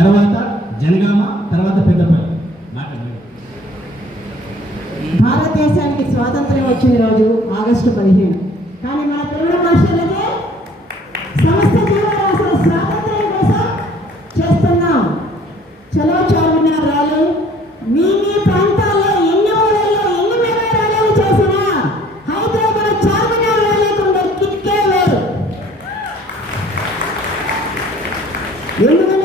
తర్వాత జనగామ తర్వాత పెద్దపల్లి. భారతదేశానికి స్వాతంత్ర్యం వచ్చిన రోజు ఆగస్టు పదిహేను. కానీ మన తెలుగు భాషలకే సమస్త జీవరాశుల స్వాతంత్ర్యం కోసం చేస్తున్నాం. చలో చార్మినార్ మీ మీ ప్రాంతాల్లో ఎన్ని ఊళ్ళల్లో ఎన్ని మెగా ర్యాలీలు చేసినా హైదరాబాద్ చార్మినార్ లేకుండా ఉండే కిక్కే వేరు ఎందుకంటే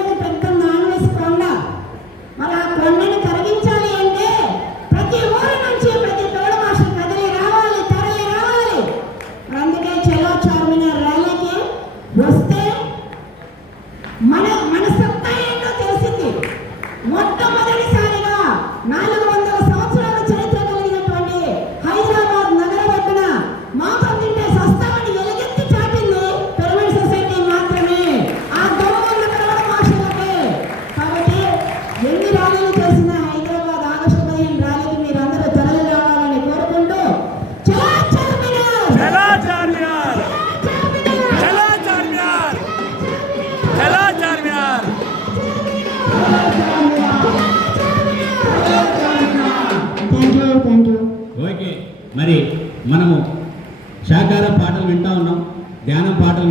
వస్తే మన మన సత్తా ఏంటో తెలిసింది. మొట్టమొదటిసారిగా నాలుగు వందల సంవత్సరాల చరిత్ర కలిగినటువంటి హైదరాబాద్ నగర వద్దన మాంసం తింటే సస్తామని ఎలుగెత్తి చాటింది పిరమిడ్ సొసైటీ మాత్రమే. ఆ గౌరవం కరవడ కాబట్టి ఎన్ని ర్యాలీలు చేసినా మరి మనము శాకార పాటలు వింటా ఉన్నాం ధ్యానం పాటలు